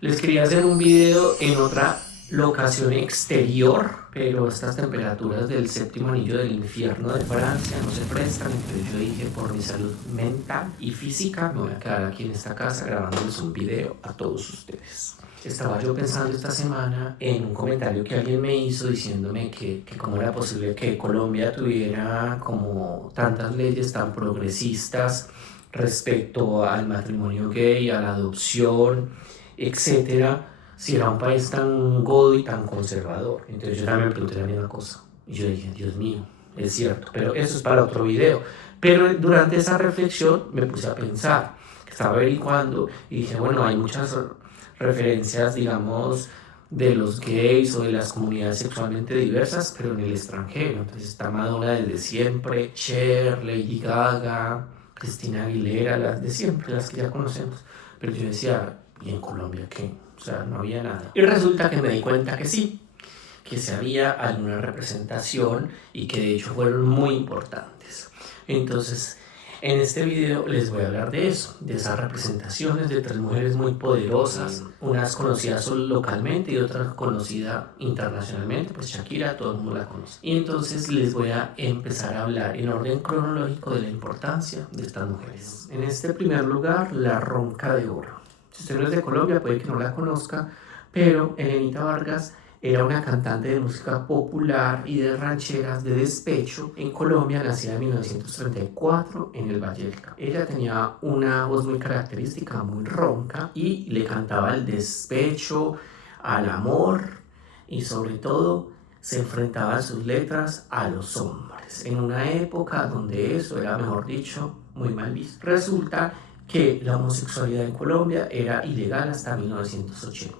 Les quería hacer un video en otra locación exterior, pero estas temperaturas del séptimo anillo del infierno de Francia no se prestan, entonces yo dije, por mi salud mental y física me voy a quedar aquí en esta casa grabándoles un video a todos ustedes. Estaba yo pensando esta semana en un comentario que alguien me hizo diciéndome que cómo era posible que Colombia tuviera como tantas leyes tan progresistas respecto al matrimonio gay, a la adopción, etcétera, si era un país tan godo y tan conservador. Entonces yo también me pregunté la misma cosa. Y yo dije, Dios mío, es cierto, pero eso es para otro video. Pero durante esa reflexión me puse a pensar, estaba averiguando y dije, bueno, hay muchas referencias, digamos, de los gays o de las comunidades sexualmente diversas, pero en el extranjero. Entonces está Madonna desde siempre, Cher, Lady Gaga, Cristina Aguilera, las de siempre, las que ya conocemos. Pero yo decía, ¿y en Colombia qué? O sea, no había nada. Y resulta que me di cuenta que sí, que se había alguna representación y que de hecho fueron muy importantes. Entonces, en este video les voy a hablar de eso, de esas representaciones de tres mujeres muy poderosas, unas conocidas solo localmente y otras conocidas internacionalmente, pues Shakira, todo el mundo la conoce. Y entonces les voy a empezar a hablar en orden cronológico de la importancia de estas mujeres. En este primer lugar, la Ronca de Oro. Si usted no es de Colombia, puede que no la conozca, pero Elenita Vargas era una cantante de música popular y de rancheras de despecho en Colombia, nacida en 1934 en el Valle del Cauca. Ella tenía una voz muy característica, muy ronca, y le cantaba el despecho, al amor, y sobre todo se enfrentaba en sus letras a los hombres, en una época donde eso era, mejor dicho, muy mal visto. Resulta que la homosexualidad en Colombia era ilegal hasta 1980.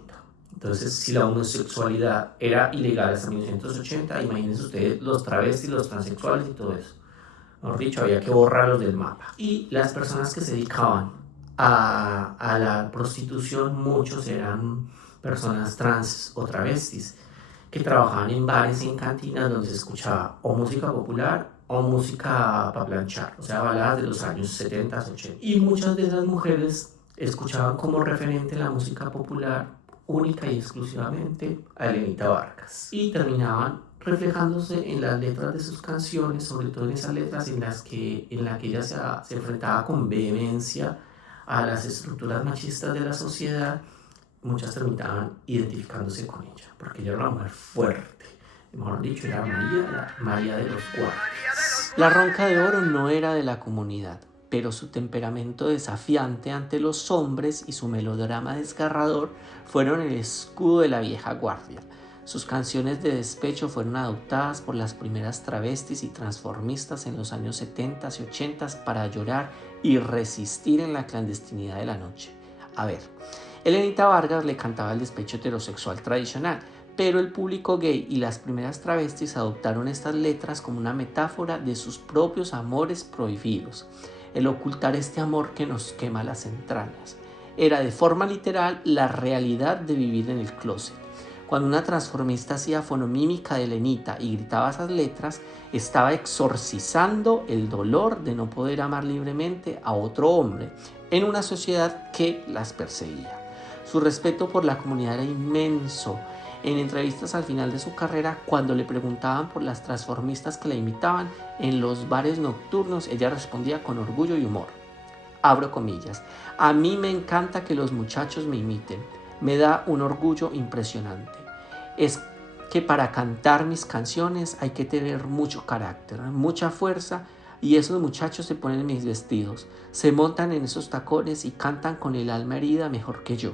Entonces, si la homosexualidad era ilegal hasta 1980, imagínense ustedes los travestis, los transexuales y todo eso. Mejor dicho, había que borrarlos del mapa. Y las personas que se dedicaban a la prostitución, muchos eran personas trans o travestis que trabajaban en bares y en cantinas donde se escuchaba o música popular o música para planchar, o sea, baladas de los años 70, 80. Y muchas de esas mujeres escuchaban como referente la música popular única y exclusivamente a Elenita Vargas. Y terminaban reflejándose en las letras de sus canciones, sobre todo en esas letras en la que ella se enfrentaba con vehemencia a las estructuras machistas de la sociedad. Muchas terminaban identificándose con ella, porque ella era una mujer fuerte. Mejor dicho, era María de los Guardias. La Ronca de Oro no era de la comunidad, pero su temperamento desafiante ante los hombres y su melodrama desgarrador fueron el escudo de la vieja guardia. Sus canciones de despecho fueron adoptadas por las primeras travestis y transformistas en los años 70 y 80 para llorar y resistir en la clandestinidad de la noche. A ver, Elenita Vargas le cantaba el despecho heterosexual tradicional, pero el público gay y las primeras travestis adoptaron estas letras como una metáfora de sus propios amores prohibidos, el ocultar este amor que nos quema las entrañas. Era de forma literal la realidad de vivir en el closet. Cuando una transformista hacía fonomímica de Elenita y gritaba esas letras, estaba exorcizando el dolor de no poder amar libremente a otro hombre en una sociedad que las perseguía. Su respeto por la comunidad era inmenso. En entrevistas al final de su carrera, cuando le preguntaban por las transformistas que la imitaban en los bares nocturnos, ella respondía con orgullo y humor. Abro comillas. A mí me encanta que los muchachos me imiten. Me da un orgullo impresionante. Es que para cantar mis canciones hay que tener mucho carácter, mucha fuerza, y esos muchachos se ponen mis vestidos, se montan en esos tacones y cantan con el alma herida mejor que yo.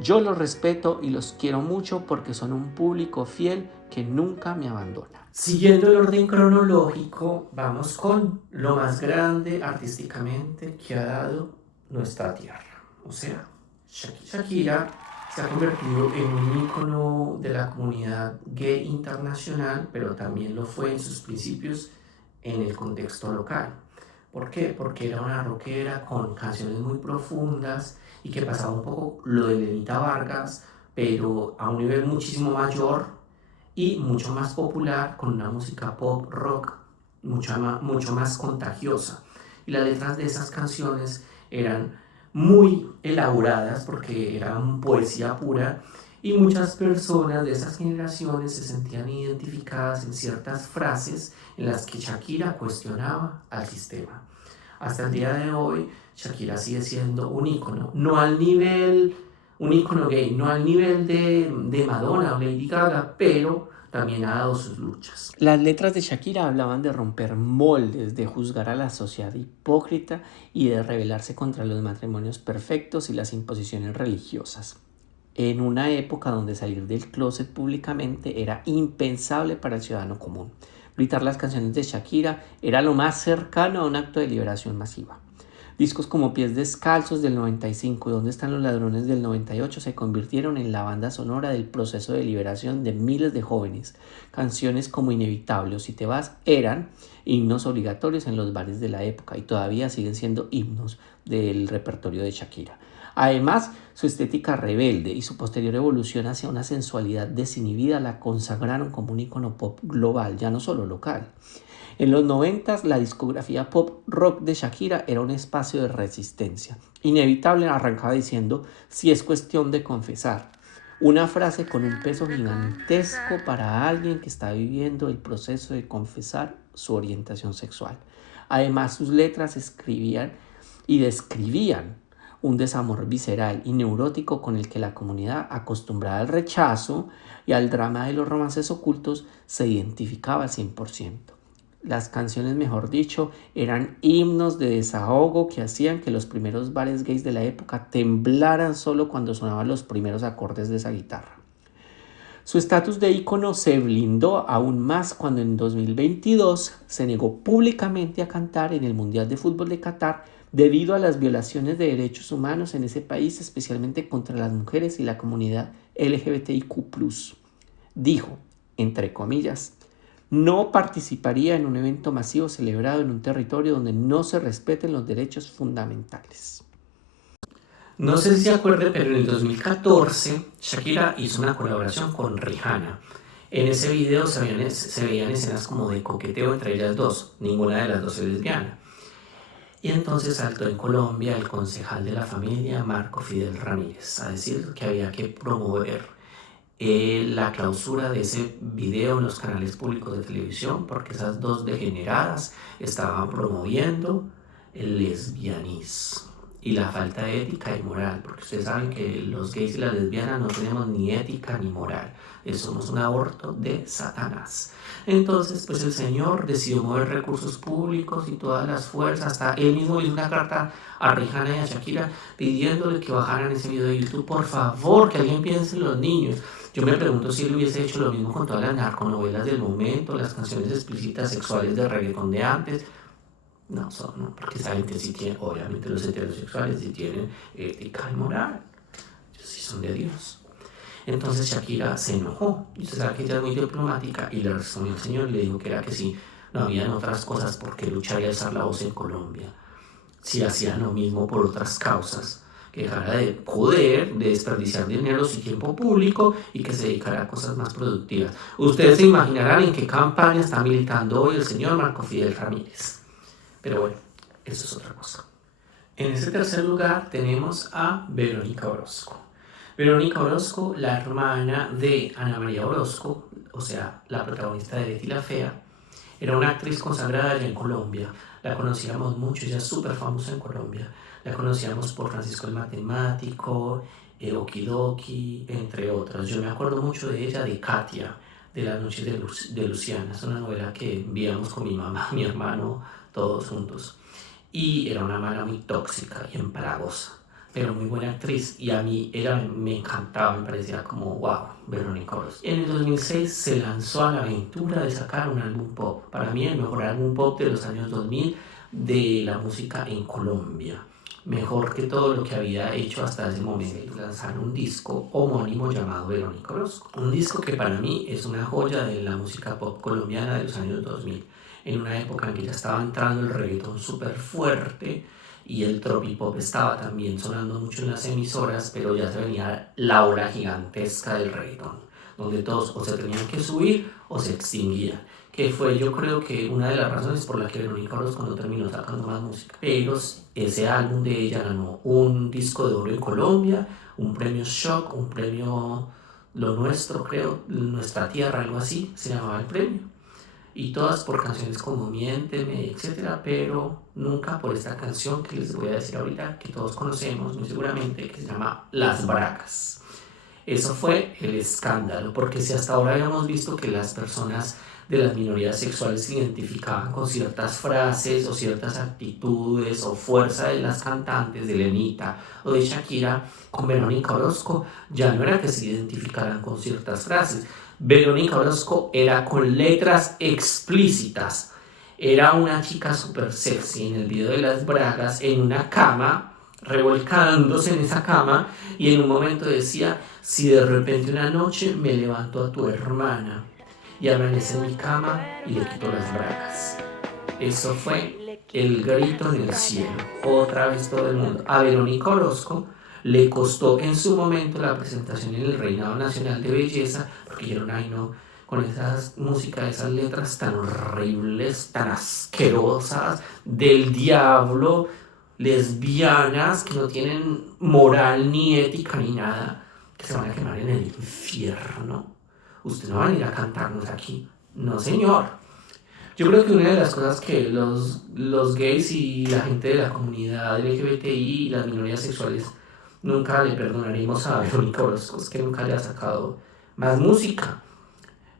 Yo los respeto y los quiero mucho porque son un público fiel que nunca me abandona. Siguiendo el orden cronológico, vamos con lo más grande artísticamente que ha dado nuestra tierra. O sea, Shakira se ha convertido en un ícono de la comunidad gay internacional, pero también lo fue en sus principios en el contexto local. ¿Por qué? Porque era una rockera con canciones muy profundas y que pasaba un poco lo de Elenita Vargas, pero a un nivel muchísimo mayor y mucho más popular, con una música pop rock mucho más contagiosa. Y las letras de esas canciones eran muy elaboradas porque eran poesía pura y muchas personas de esas generaciones se sentían identificadas en ciertas frases en las que Shakira cuestionaba al sistema. Hasta el día de hoy, Shakira sigue siendo un ícono, no al nivel, un ícono gay, no al nivel de Madonna o Lady Gaga, pero también ha dado sus luchas. Las letras de Shakira hablaban de romper moldes, de juzgar a la sociedad hipócrita y de rebelarse contra los matrimonios perfectos y las imposiciones religiosas. En una época donde salir del closet públicamente era impensable para el ciudadano común. Gritar las canciones de Shakira era lo más cercano a un acto de liberación masiva. Discos como Pies Descalzos del 95 y ¿Dónde están los ladrones? Del 98 se convirtieron en la banda sonora del proceso de liberación de miles de jóvenes. Canciones como Inevitable o Si te vas eran himnos obligatorios en los bares de la época y todavía siguen siendo himnos del repertorio de Shakira. Además, su estética rebelde y su posterior evolución hacia una sensualidad desinhibida la consagraron como un ícono pop global, ya no solo local. En los 90 la discografía pop rock de Shakira era un espacio de resistencia. Inevitable arrancaba diciendo, si es cuestión de confesar. Una frase con un peso gigantesco para alguien que está viviendo el proceso de confesar su orientación sexual. Además, sus letras escribían y describían un desamor visceral y neurótico con el que la comunidad, acostumbrada al rechazo y al drama de los romances ocultos, se identificaba al 100%. Las canciones, mejor dicho, eran himnos de desahogo que hacían que los primeros bares gays de la época temblaran solo cuando sonaban los primeros acordes de esa guitarra. Su estatus de ícono se blindó aún más cuando en 2022 se negó públicamente a cantar en el Mundial de Fútbol de Qatar debido a las violaciones de derechos humanos en ese país, especialmente contra las mujeres y la comunidad LGBTIQ+. Dijo, entre comillas, no participaría en un evento masivo celebrado en un territorio donde no se respeten los derechos fundamentales. No sé si se acuerdan, pero en el 2014 Shakira hizo una colaboración con Rihanna. En ese video se veían escenas como de coqueteo entre ellas dos, ninguna de las dos es lesbiana. Y entonces saltó en Colombia el concejal de la familia, Marco Fidel Ramírez, a decir que había que promover la clausura de ese video en los canales públicos de televisión porque esas dos degeneradas estaban promoviendo el lesbianismo y la falta de ética y moral, porque ustedes saben que los gays y las lesbianas no tenemos ni ética ni moral, somos un aborto de Satanás. Entonces pues el señor decidió mover recursos públicos y todas las fuerzas, hasta él mismo hizo una carta a Rihanna y a Shakira pidiéndole que bajaran ese video de YouTube. Por favor, que alguien piense en los niños. Yo me pregunto si él hubiese hecho lo mismo con todas las narconovelas del momento, las canciones explícitas sexuales de reggaetón de antes. No, porque saben que sí tienen, obviamente los heterosexuales sí tienen ética y moral, ellos sí son de Dios. Entonces Shakira se enojó, y usted sabe que ella es muy diplomática, y le respondió al señor y le dijo que era que sí, no habían otras cosas por qué luchar y alzar la voz en Colombia, si hacían lo mismo por otras causas, que dejara de poder, de desperdiciar dinero y tiempo público y que se dedicara a cosas más productivas. Ustedes se imaginarán en qué campaña está militando hoy el señor Marco Fidel Ramírez. Pero bueno, eso es otra cosa. En ese tercer lugar tenemos a Verónica Orozco. Verónica Orozco, la hermana de Ana María Orozco, o sea, la protagonista de Betty la Fea, era una actriz consagrada allá en Colombia. La conocíamos mucho, ella es súper famosa en Colombia. La conocíamos por Francisco el Matemático, Okidoki, entre otras. Yo me acuerdo mucho de ella, de Katia, de Las noches de Luciana. Es una novela que veíamos con mi mamá, mi hermano, todos juntos. Y era una mala muy tóxica y empalagosa, pero muy buena actriz, y a mí me encantaba, me parecía como wow, Verónica Orozco. En el 2006 se lanzó a la aventura de sacar un álbum pop, para mí el mejor álbum pop de los años 2000 de la música en Colombia, mejor que todo lo que había hecho hasta ese momento. Lanzaron un disco homónimo llamado Verónica Orozco, un disco que para mí es una joya de la música pop colombiana de los años 2000, en una época en que ya estaba entrando el reggaetón súper fuerte y el tropipop estaba también sonando mucho en las emisoras, pero ya se venía la ola gigantesca del reggaetón, donde todos o se tenían que subir o se extinguían. que fue yo creo que una de las razones por la que Verónica Orozco no terminó sacando más música. Pero ese álbum de ella ganó un disco de oro en Colombia, un premio Shock, un premio Lo Nuestro, creo, Nuestra Tierra, algo así, se llamaba el premio. Y todas por canciones como Miénteme, etcétera, pero nunca por esta canción que les voy a decir ahorita, que todos conocemos muy seguramente, que se llama Las Bragas. Eso fue el escándalo, porque si hasta ahora habíamos visto que las personas de las minorías sexuales se identificaban con ciertas frases o ciertas actitudes o fuerza de las cantantes, de Lenita o de Shakira, con Verónica Orozco ya no era que se identificaran con ciertas frases. Verónica Orozco era con letras explícitas. Era una chica súper sexy en el video de Las Bragas, en una cama, revolcándose en esa cama, y en un momento decía: si de repente una noche me levanto a tu hermana y amanece en mi cama y le quito las bragas. Eso fue el grito en el cielo. Otra vez todo el mundo. A Verónica Orozco le costó en su momento la presentación en el Reinado Nacional de Belleza, porque dijeron: ay no, con esas músicas, esas letras tan horribles, tan asquerosas, del diablo, lesbianas que no tienen moral ni ética ni nada, que se van a quemar en el infierno. Usted no va a ir a cantarnos aquí. No, señor. Yo creo que una de las cosas que los gays y la gente de la comunidad LGBTI y las minorías sexuales nunca le perdonaremos a Verónica Orozco es que nunca le ha sacado más música.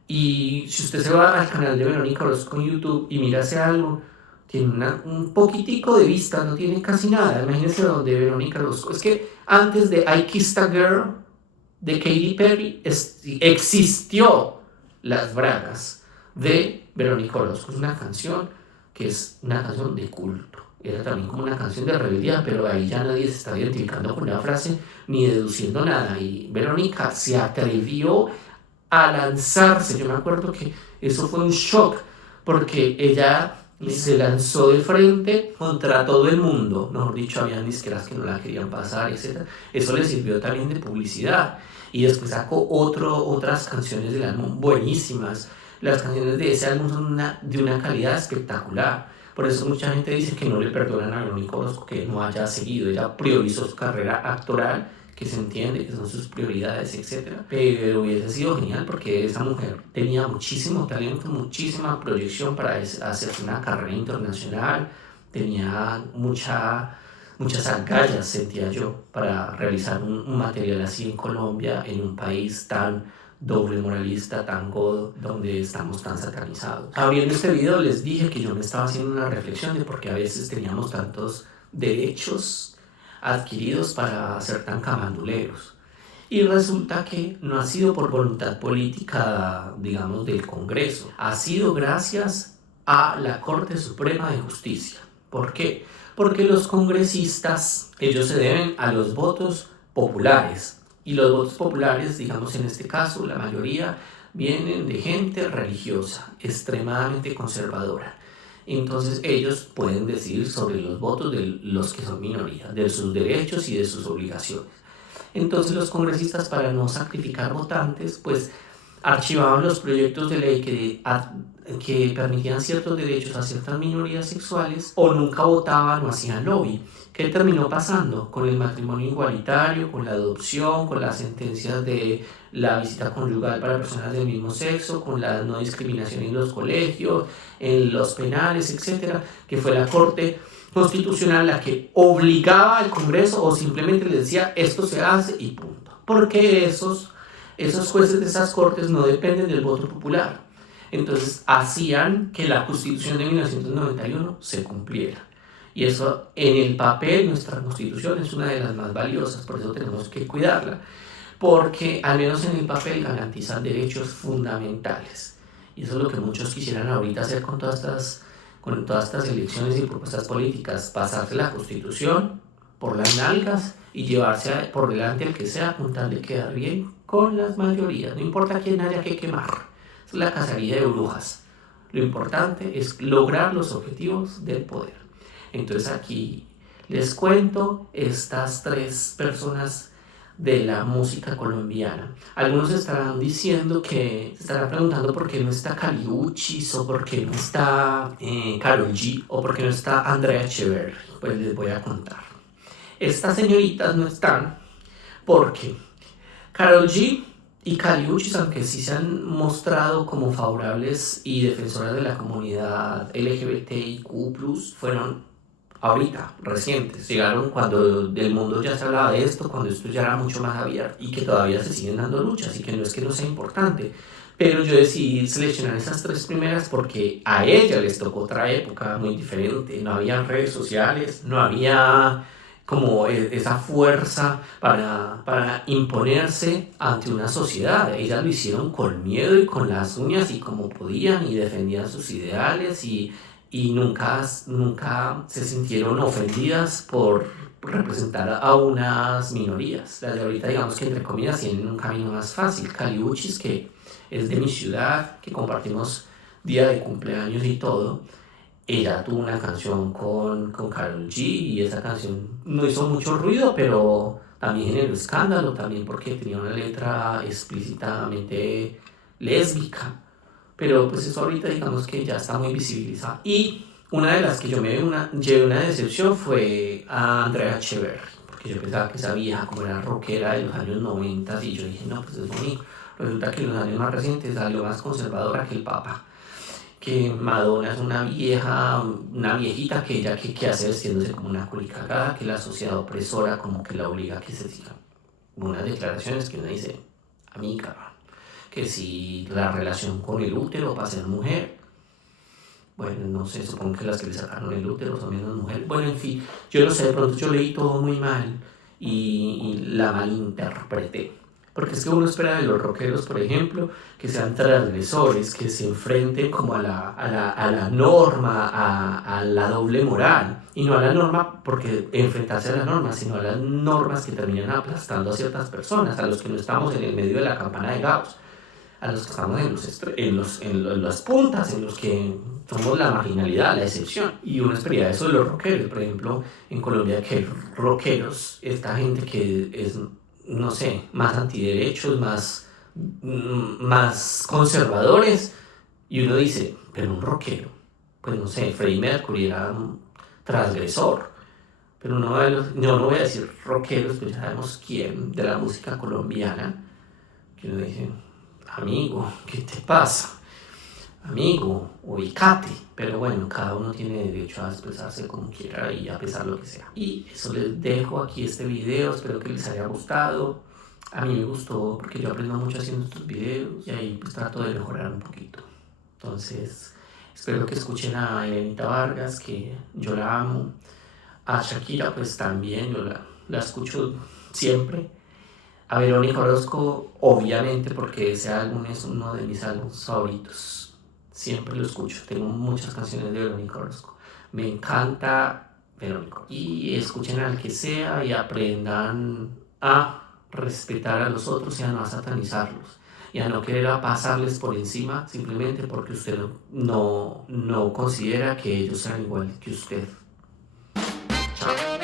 Y si usted se va al canal de Verónica Orozco en YouTube y mira ese álbum, tiene un poquitico de vista, no tiene casi nada. Imagínense donde Verónica Orozco. Es que antes de I Kissed a Girl de Katy Perry existió Las Bragas de Verónica Orozco. Es una canción que es una canción de culto. Era también como una canción de rebeldía, pero ahí ya nadie se está identificando con una frase ni deduciendo nada. Y Verónica se atrevió a lanzarse. Yo me acuerdo que eso fue un shock, porque ella se lanzó de frente contra todo el mundo. Mejor dicho, habían disqueras que no la querían pasar, etc. Eso le sirvió también de publicidad. Y después sacó otras canciones del álbum buenísimas. Las canciones de ese álbum son de una calidad espectacular. Por eso mucha gente dice que no le perdonan a Verónica Orozco que no haya seguido. Ella priorizó su carrera actoral, que se entiende que son sus prioridades, etc. Pero hubiese sido genial porque esa mujer tenía muchísimo talento, muchísima proyección para hacerse una carrera internacional, tenía muchas agallas, sentía yo, para realizar un material así en Colombia, en un país tan doble moralista, tan godo, donde estamos tan satanizados. Abriendo este video les dije que yo me estaba haciendo una reflexión de por qué a veces teníamos tantos derechos adquiridos para ser tan camanduleros. Y resulta que no ha sido por voluntad política, digamos, del Congreso. Ha sido gracias a la Corte Suprema de Justicia. ¿Por qué? Porque los congresistas, ellos se deben a los votos populares. Y los votos populares, digamos en este caso, la mayoría vienen de gente religiosa, extremadamente conservadora. Entonces ellos pueden decidir sobre los votos de los que son minoría, de sus derechos y de sus obligaciones. Entonces los congresistas, para no sacrificar votantes, pues archivaban los proyectos de ley que permitían ciertos derechos a ciertas minorías sexuales, o nunca votaban o hacían lobby. ¿Qué terminó pasando? Con el matrimonio igualitario, con la adopción, con las sentencias de la visita conyugal para personas del mismo sexo, con la no discriminación en los colegios, en los penales, etcétera, que fue la Corte Constitucional la que obligaba al Congreso o simplemente le decía esto se hace y punto. Porque esos jueces de esas cortes no dependen del voto popular. Entonces hacían que la Constitución de 1991 se cumpliera. Y eso en el papel, nuestra Constitución es una de las más valiosas, por eso tenemos que cuidarla. Porque al menos en el papel garantizan derechos fundamentales. Y eso es lo que muchos quisieran ahorita hacer con todas estas elecciones y propuestas políticas, pasarse la Constitución por las nalgas y llevarse por delante al que sea con tal de quedar bien con las mayorías. No importa quién haya que quemar. Es la cacería de brujas. Lo importante es lograr los objetivos del poder. Entonces aquí les cuento, estas tres personas de la música colombiana. Algunos estarán diciendo que, se estarán preguntando por qué no está Kali Uchis, o por qué no está Karol G, o por qué no está Andrea Echeverri. Pues les voy a contar. Estas señoritas no están porque Karol G y Kali Uchis, aunque sí se han mostrado como favorables y defensoras de la comunidad LGBTIQ+, fueron ahorita, recientes. Llegaron cuando el mundo ya se hablaba de esto, cuando esto ya era mucho más abierto y que todavía se siguen dando luchas y que no es que no sea importante. Pero yo decidí seleccionar esas tres primeras porque a ellas les tocó otra época muy diferente. No había redes sociales, no había como esa fuerza para imponerse ante una sociedad. Ellas lo hicieron con miedo y con las uñas y como podían y defendían sus ideales y nunca se sintieron ofendidas por representar a unas minorías. Las de ahorita, digamos que entre comillas, tienen un camino más fácil. Kali Uchis, que es de mi ciudad, que compartimos día de cumpleaños y todo, ella tuvo una canción con Karol G y esa canción no hizo mucho ruido, pero también generó escándalo, también porque tenía una letra explícitamente lésbica. Pero pues eso ahorita digamos que ya está muy visibilizado. Y una de las que yo llevé una decepción fue a Andrea Echeverri, porque yo pensaba que esa vieja como era rockera de los años 90 y yo dije, no, pues es bonito. Resulta que en los años más recientes salió más conservadora que el Papa, que Madonna es una viejita que ella que hace vestiéndose como una culicagada, que la sociedad opresora como que la obliga a que se siga. Unas declaraciones que uno dice, amiga, que si la relación con el útero para ser mujer, bueno, no sé, supongo que las que le sacaron el útero son menos mujeres. Bueno, en fin, yo no sé, de pronto yo leí todo muy mal y la malinterpreté. Porque es que uno espera de los rockeros, por ejemplo, que sean transgresores, que se enfrenten como a la norma, a la doble moral. Y no a la norma porque enfrentarse a la norma, sino a las normas que terminan aplastando a ciertas personas, a los que no estamos en el medio de la campana de Gauss, a los que estamos en las puntas, en los que somos la marginalidad, la excepción. Y uno esperaría eso de los rockeros. Por ejemplo, en Colombia, que hay rockeros, esta gente que es, no sé, más antiderechos, más conservadores, y uno dice, pero un rockero, pues no sé, Freddie Mercury era un transgresor, pero yo no voy a decir rockeros, pues ya sabemos quién, de la música colombiana, que uno dice, amigo, ¿qué te pasa? Amigo, ubicate. Pero bueno, cada uno tiene derecho a expresarse como quiera y a pesar lo que sea. Y eso les dejo aquí este video, espero que les haya gustado. A mí me gustó porque yo aprendo mucho haciendo estos videos y ahí pues trato de mejorar un poquito. Entonces, espero que escuchen a Elenita Vargas, que yo la amo. A Shakira pues también, yo la escucho siempre. A Verónica Orozco, obviamente, porque ese álbum es uno de mis álbumes favoritos. Siempre lo escucho. Tengo muchas canciones de Verónica Orozco. Me encanta Verónica. Y escuchen al que sea y aprendan a respetar a los otros y a no satanizarlos. Y a no querer pasarles por encima simplemente porque usted no considera que ellos sean igual que usted. Chao.